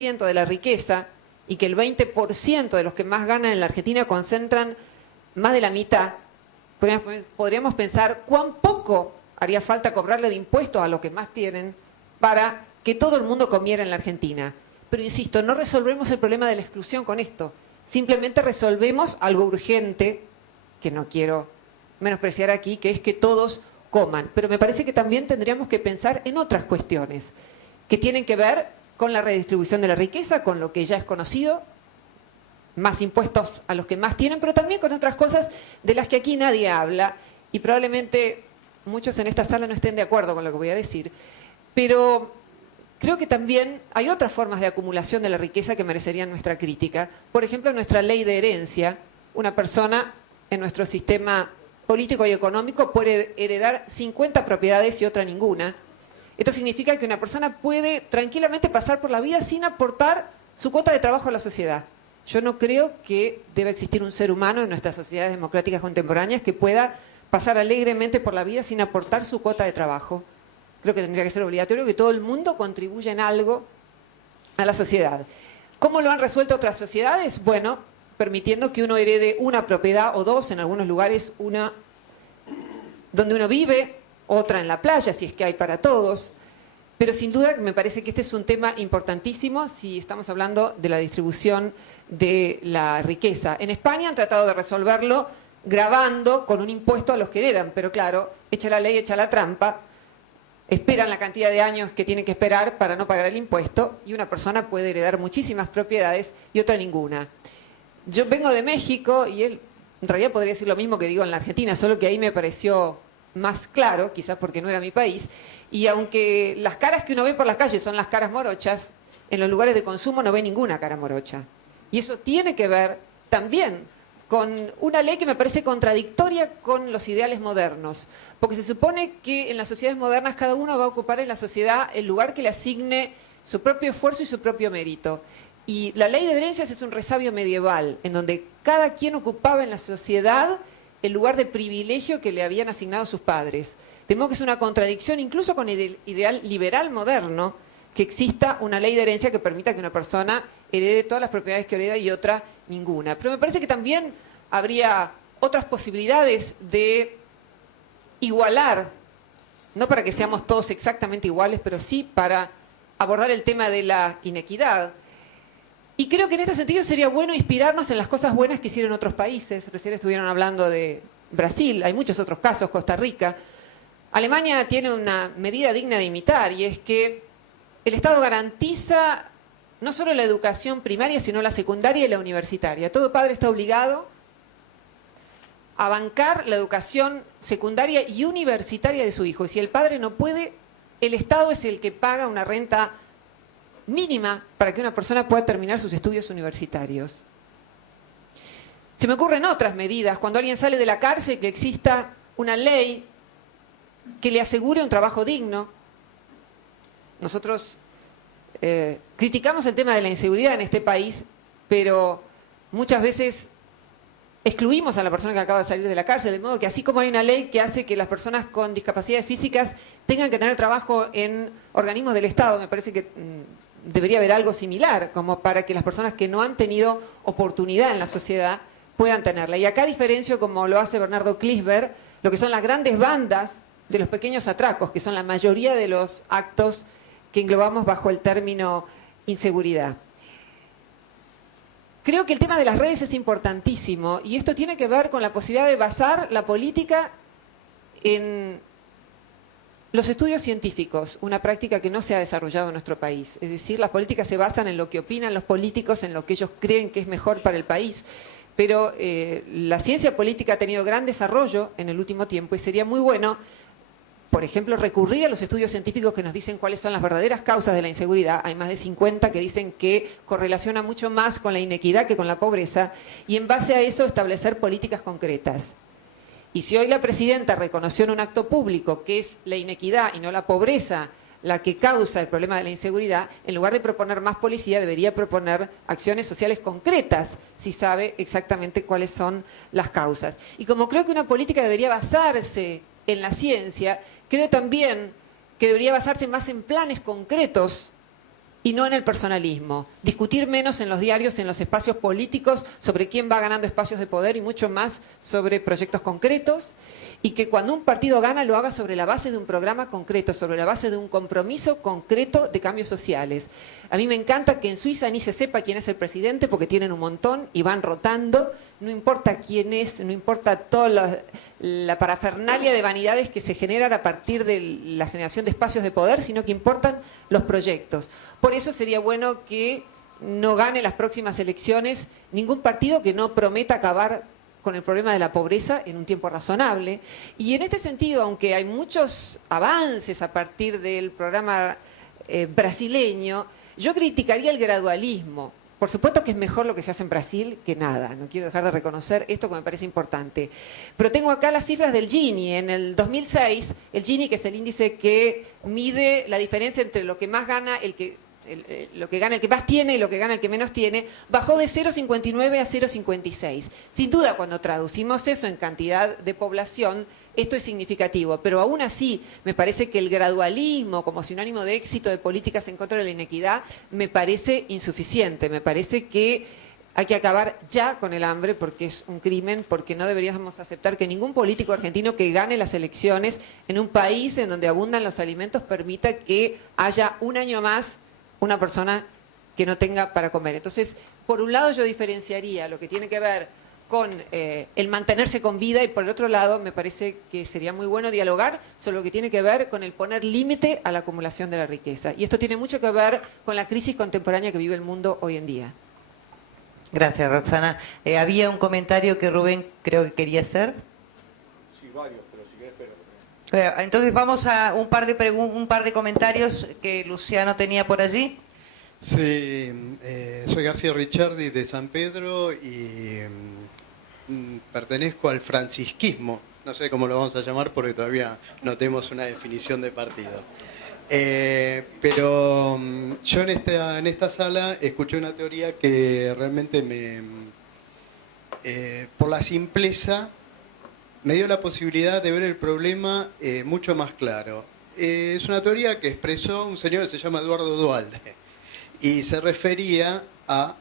de la riqueza y que el 20% de los que más ganan en la Argentina concentran más de la mitad, podríamos pensar cuán poco haría falta cobrarle de impuestos a los que más tienen para que todo el mundo comiera en la Argentina. Pero insisto, no resolvemos el problema de la exclusión con esto. Simplemente resolvemos algo urgente, que no quiero menospreciar aquí, que es que todos coman. Pero me parece que también tendríamos que pensar en otras cuestiones que tienen que ver con la redistribución de la riqueza, con lo que ya es conocido, más impuestos a los que más tienen, pero también con otras cosas de las que aquí nadie habla, y probablemente muchos en esta sala no estén de acuerdo con lo que voy a decir, pero creo que también hay otras formas de acumulación de la riqueza que merecerían nuestra crítica. Por ejemplo, nuestra ley de herencia. Una persona en nuestro sistema político y económico puede heredar 50 propiedades y otra ninguna. Esto significa que una persona puede tranquilamente pasar por la vida sin aportar su cuota de trabajo a la sociedad. Yo no creo que deba existir un ser humano en nuestras sociedades democráticas contemporáneas que pueda pasar alegremente por la vida sin aportar su cuota de trabajo. Creo que tendría que ser obligatorio que todo el mundo contribuya en algo a la sociedad. ¿Cómo lo han resuelto otras sociedades? Bueno, permitiendo que uno herede una propiedad o dos, en algunos lugares una donde uno vive, otra en la playa, si es que hay para todos. Pero sin duda me parece que este es un tema importantísimo si estamos hablando de la distribución de la riqueza. En España han tratado de resolverlo gravando con un impuesto a los que heredan, pero claro, echa la ley, echa la trampa, esperan la cantidad de años que tienen que esperar para no pagar el impuesto y una persona puede heredar muchísimas propiedades y otra ninguna. Yo vengo de México y él en realidad podría decir lo mismo que digo en la Argentina, solo que ahí me pareció más claro, quizás porque no era mi país, y aunque las caras que uno ve por las calles son las caras morochas, en los lugares de consumo no ve ninguna cara morocha. Y eso tiene que ver también con una ley que me parece contradictoria con los ideales modernos, porque se supone que en las sociedades modernas cada uno va a ocupar en la sociedad el lugar que le asigne su propio esfuerzo y su propio mérito. Y la ley de herencias es un resabio medieval, en donde cada quien ocupaba en la sociedad el lugar de privilegio que le habían asignado sus padres. De modo que es una contradicción incluso con el ideal liberal moderno que exista una ley de herencia que permita que una persona herede todas las propiedades que hereda y otra ninguna. Pero me parece que también habría otras posibilidades de igualar, no para que seamos todos exactamente iguales, pero sí para abordar el tema de la inequidad. Y creo que en este sentido sería bueno inspirarnos en las cosas buenas que hicieron otros países. Recién estuvieron hablando de Brasil, hay muchos otros casos, Costa Rica. Alemania tiene una medida digna de imitar y es que el Estado garantiza no solo la educación primaria, sino la secundaria y la universitaria. Todo padre está obligado a bancar la educación secundaria y universitaria de su hijo. Y si el padre no puede, el Estado es el que paga una renta mínima para que una persona pueda terminar sus estudios universitarios. Se me ocurren otras medidas. Cuando alguien sale de la cárcel, que exista una ley que le asegure un trabajo digno. Nosotros criticamos el tema de la inseguridad en este país, pero muchas veces excluimos a la persona que acaba de salir de la cárcel, de modo que así como hay una ley que hace que las personas con discapacidades físicas tengan que tener trabajo en organismos del Estado, me parece que debería haber algo similar, como para que las personas que no han tenido oportunidad en la sociedad puedan tenerla. Y acá diferencio, como lo hace Bernardo Klisber, lo que son las grandes bandas de los pequeños atracos, que son la mayoría de los actos que englobamos bajo el término inseguridad. Creo que el tema de las redes es importantísimo y esto tiene que ver con la posibilidad de basar la política en los estudios científicos, una práctica que no se ha desarrollado en nuestro país. Es decir, las políticas se basan en lo que opinan los políticos, en lo que ellos creen que es mejor para el país. Pero la ciencia política ha tenido gran desarrollo en el último tiempo y sería muy bueno, por ejemplo, recurrir a los estudios científicos que nos dicen cuáles son las verdaderas causas de la inseguridad. Hay más de 50 que dicen que correlaciona mucho más con la inequidad que con la pobreza y en base a eso establecer políticas concretas. Y si hoy la presidenta reconoció en un acto público que es la inequidad y no la pobreza la que causa el problema de la inseguridad, en lugar de proponer más policía, debería proponer acciones sociales concretas, si sabe exactamente cuáles son las causas. Y como creo que una política debería basarse en la ciencia, creo también que debería basarse más en planes concretos y no en el personalismo. Discutir menos en los diarios, en los espacios políticos, sobre quién va ganando espacios de poder y mucho más sobre proyectos concretos. Y que cuando un partido gana lo haga sobre la base de un programa concreto, sobre la base de un compromiso concreto de cambios sociales. A mí me encanta que en Suiza ni se sepa quién es el presidente porque tienen un montón y van rotando, no importa quién es, no importa toda la parafernalia de vanidades que se generan a partir de la generación de espacios de poder, sino que importan los proyectos. Por eso sería bueno que no gane las próximas elecciones ningún partido que no prometa acabar con el problema de la pobreza en un tiempo razonable. Y en este sentido, aunque hay muchos avances a partir del programa brasileño, yo criticaría el gradualismo. Por supuesto que es mejor lo que se hace en Brasil que nada. No quiero dejar de reconocer esto que me parece importante. Pero tengo acá las cifras del Gini. En el 2006, el Gini, que es el índice que mide la diferencia entre lo que más gana lo que gana el que más tiene y lo que gana el que menos tiene, bajó de 0,59 a 0,56. Sin duda, cuando traducimos eso en cantidad de población, esto es significativo, pero aún así me parece que el gradualismo como sinónimo de éxito de políticas en contra de la inequidad me parece insuficiente, me parece que hay que acabar ya con el hambre porque es un crimen, porque no deberíamos aceptar que ningún político argentino que gane las elecciones en un país en donde abundan los alimentos permita que haya un año más una persona que no tenga para comer. Entonces, por un lado yo diferenciaría lo que tiene que ver con el mantenerse con vida y por el otro lado me parece que sería muy bueno dialogar sobre lo que tiene que ver con el poner límite a la acumulación de la riqueza. Y esto tiene mucho que ver con la crisis contemporánea que vive el mundo hoy en día. Gracias, Roxana. Había un comentario que Rubén creo que quería hacer. Sí, varios, pero si querés, espero. Entonces vamos a un par de comentarios que Luciano tenía por allí. Sí, soy García Ricciardi de San Pedro y pertenezco al francisquismo. No sé cómo lo vamos a llamar porque todavía no tenemos una definición de partido. Pero yo en esta sala escuché una teoría que realmente por la simpleza me dio la posibilidad de ver el problema mucho más claro. Es una teoría que expresó un señor que se llama Eduardo Duhalde y se refería a